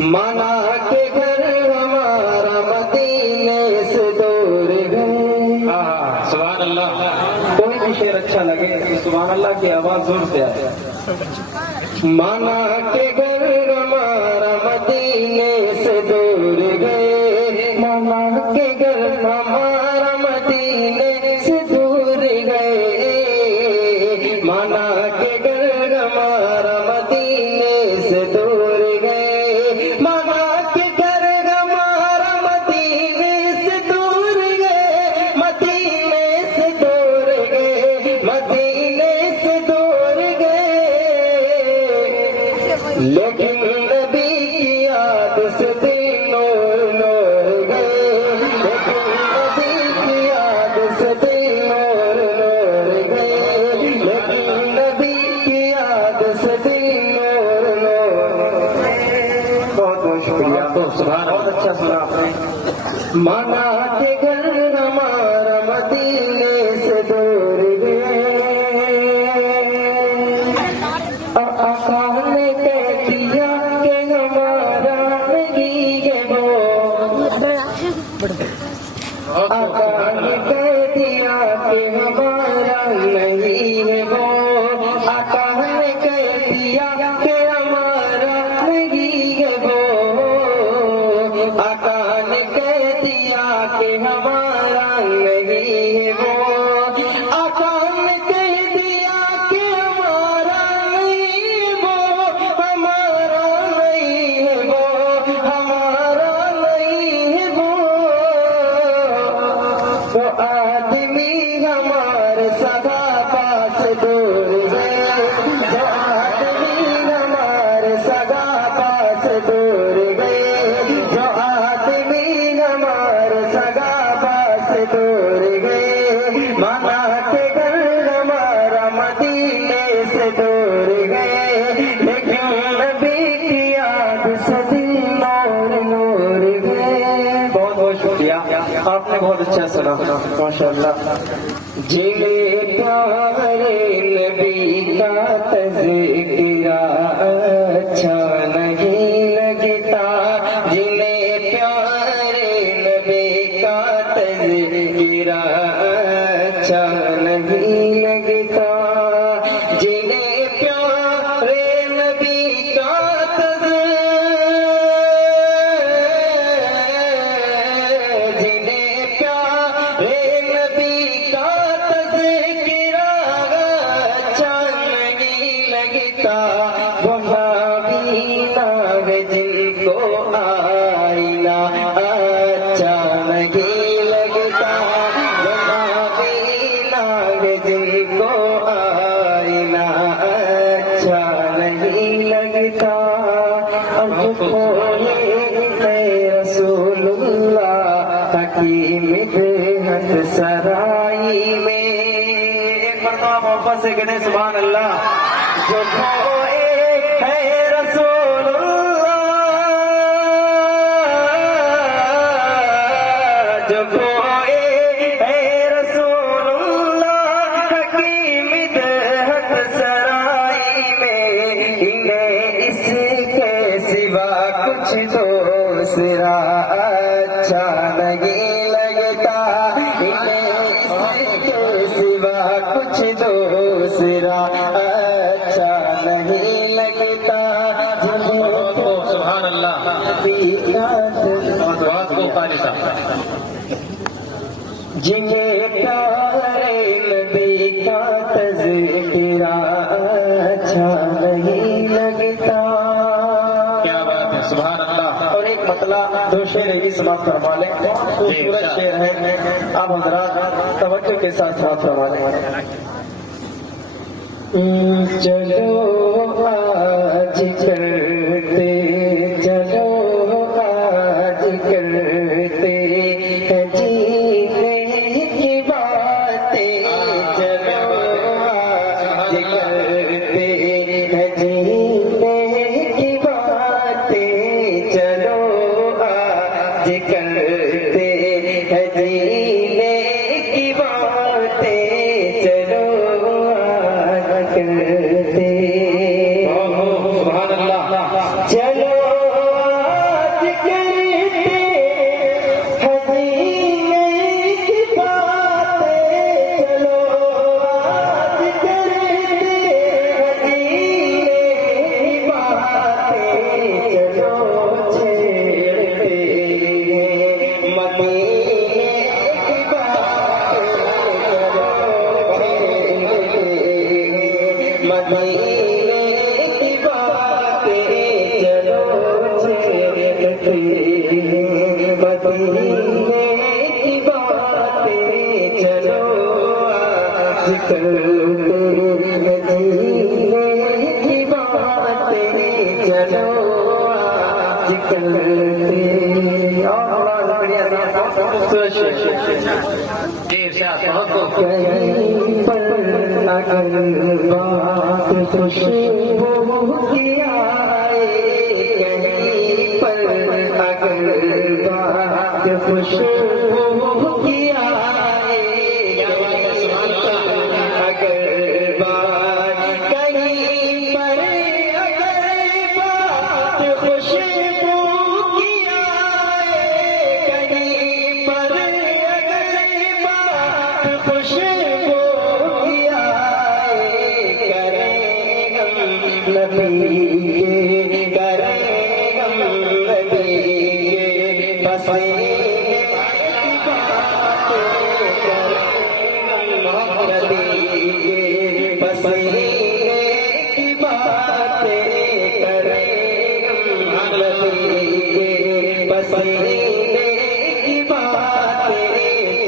माना के घर हमारा मदीने से दूर गए। सुभान अल्लाह। कोई भी शेर अच्छा लगे सुभान अल्लाह की आवाज जोर से आए। माना के घर हमारा मदीने से दूर गए, माना के घर हमारा मदीने से दूर गए, माना के घर हमारा मदीने से दूर गए, माना के घर हमारा मदीने से दूर गए, मदीने से दूर गए, मदीने से दूर गए, लेकिन नबी की याद से दिल नूर नूर गए, लेकिन नबी की याद से दिल नूर नूर गए, लेकिन नबी की याद से दिल नूर नूर। बहुत बहुत शुक्रिया। तो सुभान बहुत अच्छा सुना आपने। माना के घर हमारा मदीने से दूर गए, आका ने कह दिया कि हमारा नहीं है वो, आका ने कह दिया कि हमारा नहीं है वो, आका ने कह दिया कि हमारा नहीं है वो, आका ने कह दिया कि हमारा नहीं है वो, आका ने कह दिया कि हमारा नहीं है वो, हमारा नहीं है वो, हमारा नहीं है वो, तो आदमी हमारे सदा पास दूर गए, जो आदमी हमारे सदा पास दूर गए, जो आदमी हमारे सदा पास दूर गए, माना के घर हमारा मदीने से दूर गए, लेकिन नबी की याद से दिल नूर नूर गए। बहुत बहुत शुक्रिया आपने बहुत अच्छा सुना माशाअल्लाह। जिन्हें प्यारे नबी का तज़किरा अच्छा नहीं लगता, जिन्हें प्यारे नबी का तज़किरा अच्छा नहीं लगता, जिन्हें प्यारे नबी का जिन्हें प्यारे नबी का तज़किरा अच्छा नहीं लगता, वो नाबीना है जिनको आईना अच्छा नहीं लगता, वो नाबीना है जिनको आईना अच्छा नहीं लगता, अब खोले रसूलुल्लाह हकीम देहत सराई में। एक मरतबा मोहब्बत से कहने सुभान अल्लाह। जो खोए है रसूलुल्लाह, जो खोए है रसूलुल्लाह हकीम देहत सराई में, इन्हें इसके सिवा कुछ दूसरा अच्छा नहीं लगता, इन्हें इसके सिवा कुछ दूसरा अच्छा नहीं लगता, सुभान अल्लाह। बहुत को खालिसा। जिन्हें प्यारे नबी का तज़किरा अच्छा नहीं लगता। क्या बात है सुभान अल्लाह। और एक मतला दो शेर भी समाप्त फरमा लें, खूबसूरत शेर है, आप हज़रात तवज्जो के साथ समाप्त फरमा लें। चलो आज करते, चलो आज करते हैं जीने की बातें, चलो आज करते हैं जीने की बातें, चलो आज करते हैं जीने की बातें, चलो आज करते। सुभान अल्लाह। मदीने की बातें चलो आज करते, मदीने की बातें चलो आज करते। और बढ़िया कहीं पर अगर बात खुशबू की आए, कहीं पर अगर बात खुशबू की आए, अगर बात कहीं पर अगर बात खुशबू की आए, कहीं पर अगर बात खुशबू की आए, करें हम नबी के, करें हम नबी के पसीने की बातें, करें हम नबी के पसीने की बातें, करें हम नबी के पसीने की बातें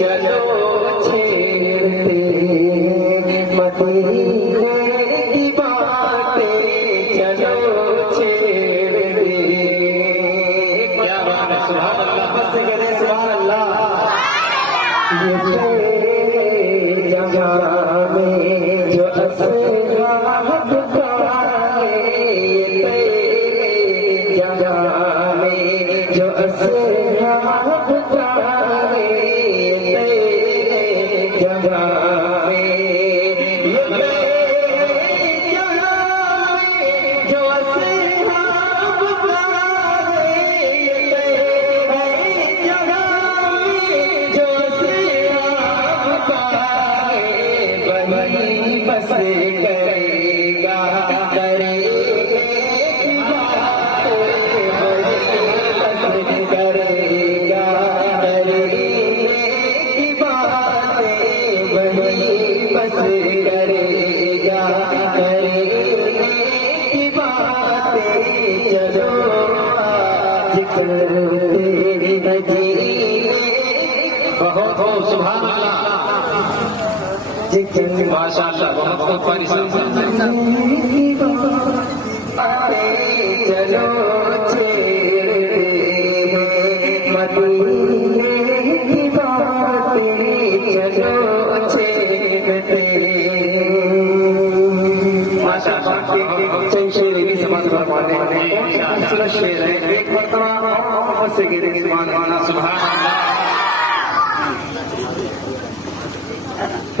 चलो छेड़ते, मदीने की बातें चलो छेड़ते। क्या बात है, सुभान अल्लाह, बस करें सुभान अल्लाह। ये तेरे जहाँ में जो असराब पुकारे, ये तेरे जहाँ में जो असराब पुकारे, ये तेरे जहाँ में, ये तेरे जहाँ में जो असराब पुकारे, ये तेरे जहाँ में जो असराब पुकारे, वही बस करेगा, करेगा की बातें, वही बस करेगा, करेगा की बातें, वही बस करेगा, करेगा की बातें चलो आज करते मदीने। बहुत हो सुभान अल्लाह, माशाअल्लाह, बहुत खूब परिश्रम। चलो छेड़ते मदीने की बातें चलो छेड़ते। माशाअल्लाह, चंद शेर भी समाज फरमाते हैं, खूबसूरत शेर है, एक मरतबा मोहम्मद से गिरे सुभान अल्लाह, सुभान अल्लाह।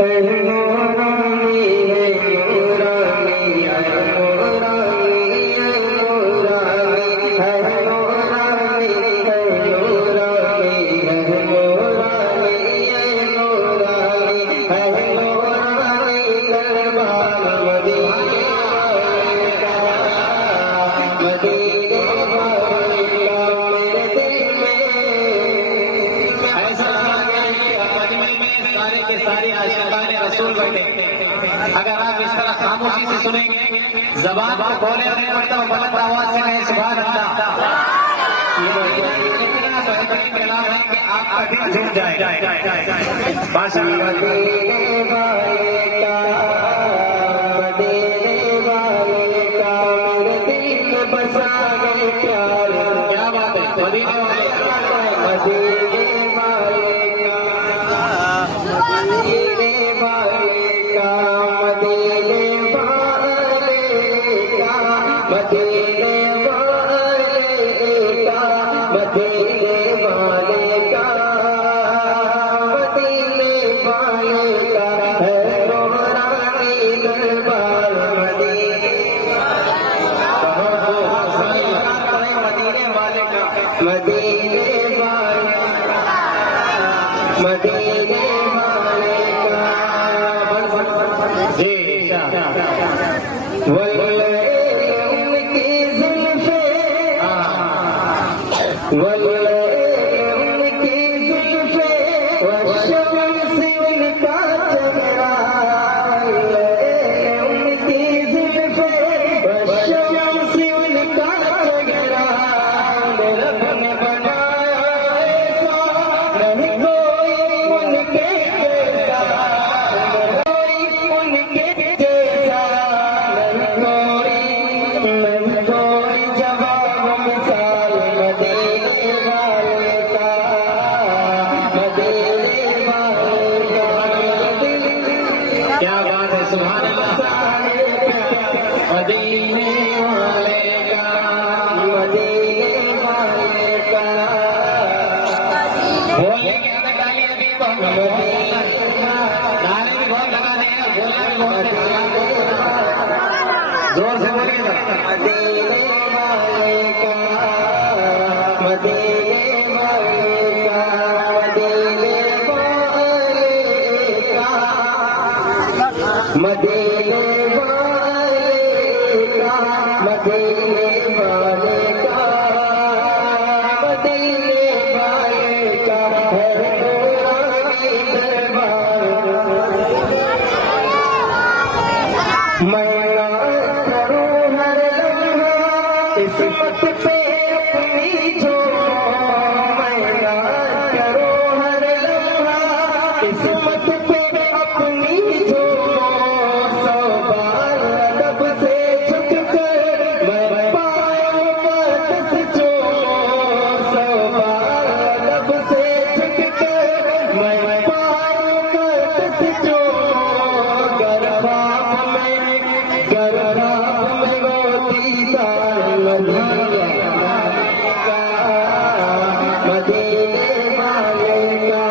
नूरानी है नूरानी है नूरानी है नूरानी है नूरानी है नूरानी है नूरानी है नूरानी है नूरानी दरबार मदीने का, मदीने वाले का मेरे दिल में ऐसा लगा कि मदीने में सारे के सारे आशिकाने रसूल बैठे। अगर आप इस तरह खामोशी से सुनेंगे, जबान को खोले और एक मरतबा बुलंद आवाज से कहें सुभान अल्लाह, इतना बेहतरीन कलाम है कि आपका दिल झूम जाएगा। माशाअल्लाह, मदीने वाले का, मदीने वाले का मेरे दिल में बसा है प्यार। क्या बात है, मदीने वाले का, मदीने वाले का, मदीने वाले का, मदीने वाले का, मदीने वाले का, मदीने वाले का, मदीने वाले का है नूरानी दरबार मदीने मदीने वाले का, मदीने वाले, मदीने वाले का। जी वल्ले उनकी जुल्फे, वल्ले उनकी जुल्फे, वशम्स उनका चेहरा, वल्ले उनकी जुल्फे, वशम्स उनका चेहरा। रब ने बनाया ऐसा मदीने वाले का दिल क्या बात है, सुभान अल्लाह। मदीने वाले का, मदीने वाले का बोलिए क्या ना गाली अभी तो हम लोग नारे भी बहुत लगा रहे हैं, बोलना भी बहुत लगा रहे हैं। जोर से बोलिए ना। मदीने वाले का, मदीने वाले का, मदीने वाले का, मदीने वाले का, मदीने वाले का, मदीने वाले का है नूरानी दरबार। मैं नाज़ करूं हर लम्हा किस्मत पे अपनी जो, मैं नाज़ करूं हर लम्हा किस्मत पे अपनी जो, सौ बार अदब से झुक कर मैं पाऊं बस जो, सौ बार अदब से झुक कर मैं पाऊं बस जो, गरबाब में वो दीदार मदीने वाले का, मदीने वाले का,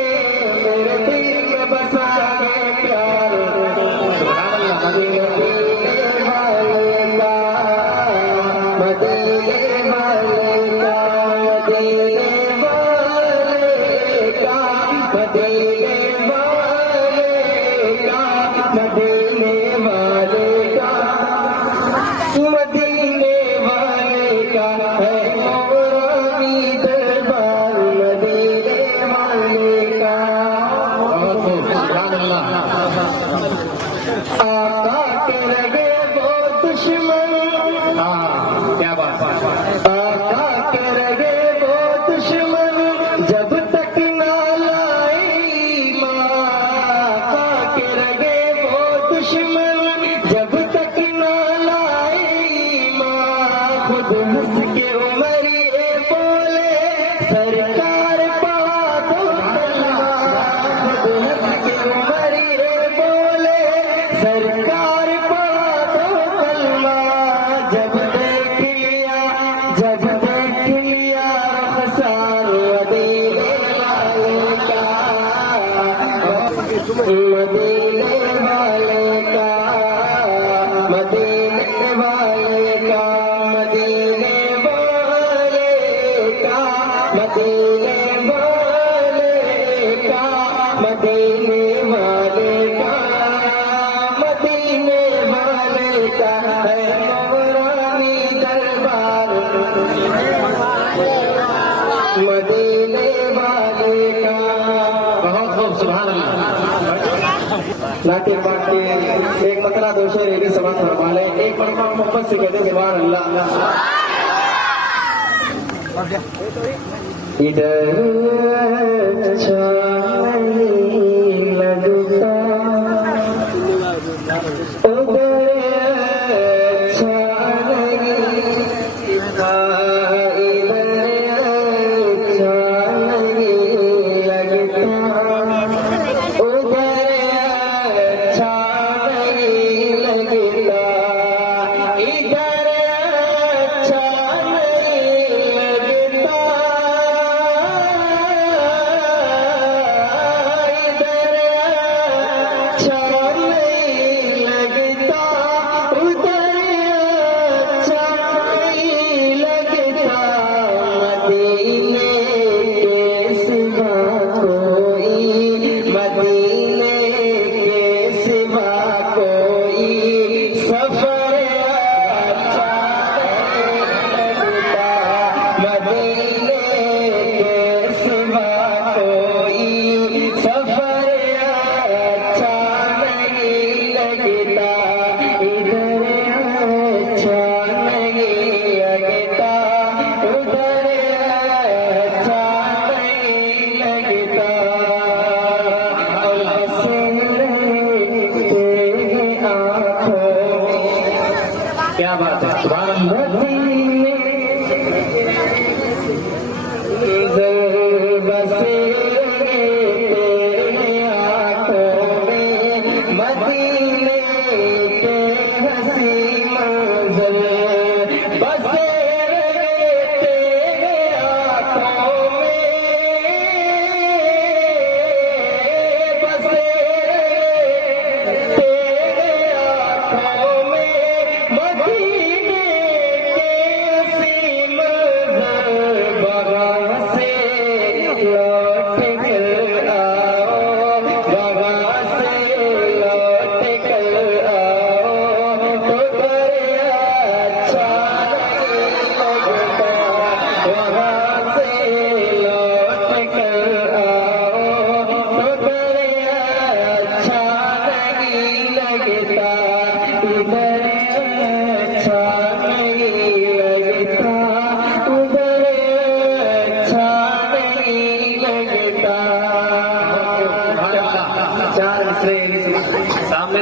मेरे दिल में बसा है प्यार। मदीने वाले का, मदीने वाले का, मदीने वाले का, मदीने वाले का, मदीने वाले का, मदीने वाले का है नूरानी दरबार। मदीने वाले का बहुत खूब, सुभान अल्लाह। आका के लगे वो दुश्मन, हाँ, क्या बात है। आका के लगे वो दुश्मन जब तक ना लाए ईमान। आका के लगे वो दुश्मन जब तक ना लाए ईमान। खुद हंस के उमरिए बोले सरकार पा दो कलमा। खुद हंस के उमरिए बोले सरकार पा दो कलमा। जब देख लिया रुखसार मदीने वाले का, मदीने वाले का, मदीने वाले का, मदीने वाले का, मदीने वाले का, मदीने वाले का, मदीने वाले का है नूरानी दरबार। मदीने वाले का बहुत खूब, सुभान अल्लाह। नाट्य पाठ के एक मतला दो शेर ये समाज फरमा ले। एक मरतबा मोहब्बत से कहते सुभान अल्लाह। इधर अच्छा नहीं लगता, उधर अच्छा नहीं लगता, इधर अच्छा नहीं लगता, उधर अच्छा नहीं लगता, इधर अच्छा नहीं लगता।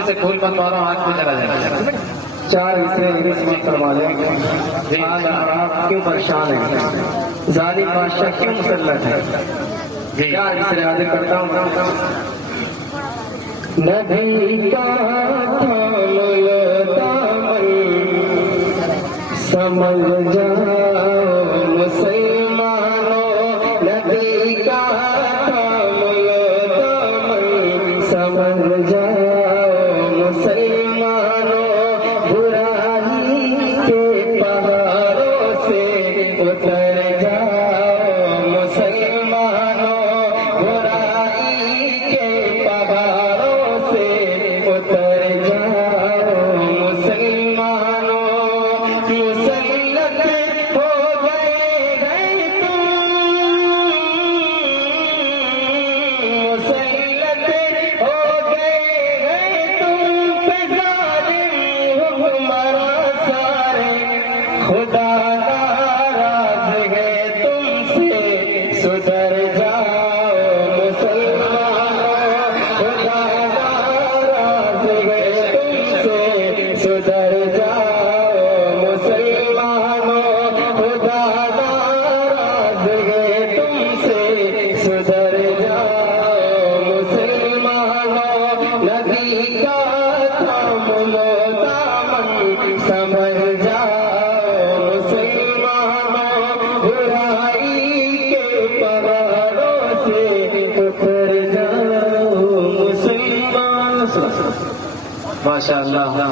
से फूल पकवानों हाथ में चला जाए। 4 विषय इंग्लिश में करवा लें। आज आप क्यों परेशान हैं? जालिम बादशाह क्यों मुसल्लत है? 4 विषय याद करता हूँ। नबी का समझ जाओ मुसलमानों, नबी का समझ जाओ मुसलमानों, बुराई के पहाड़ों से उतर जाओ मुसलमानों, बुराई के पहाड़ों से उतर जाओ मुसलमानों। मुसल्लत हो गए तुम, मुसल्लत हो गए तुम पे ज़ालिम हुक्मरां सारे, खुदा नाराज़ है तुमसे सुधर जाओ मुसलमानों, खुदा नाराज़ है तुमसे सुधर जाओ मुसलमानों, खुदा नाराज़ है तुमसे सुधर जाओ मुसलमानों। नबी का थामलो दामन समझ जाओ मुसलमानों, बुराई के पहाड़ों से उतर जाओ मुसलमान। माशाअल्लाह।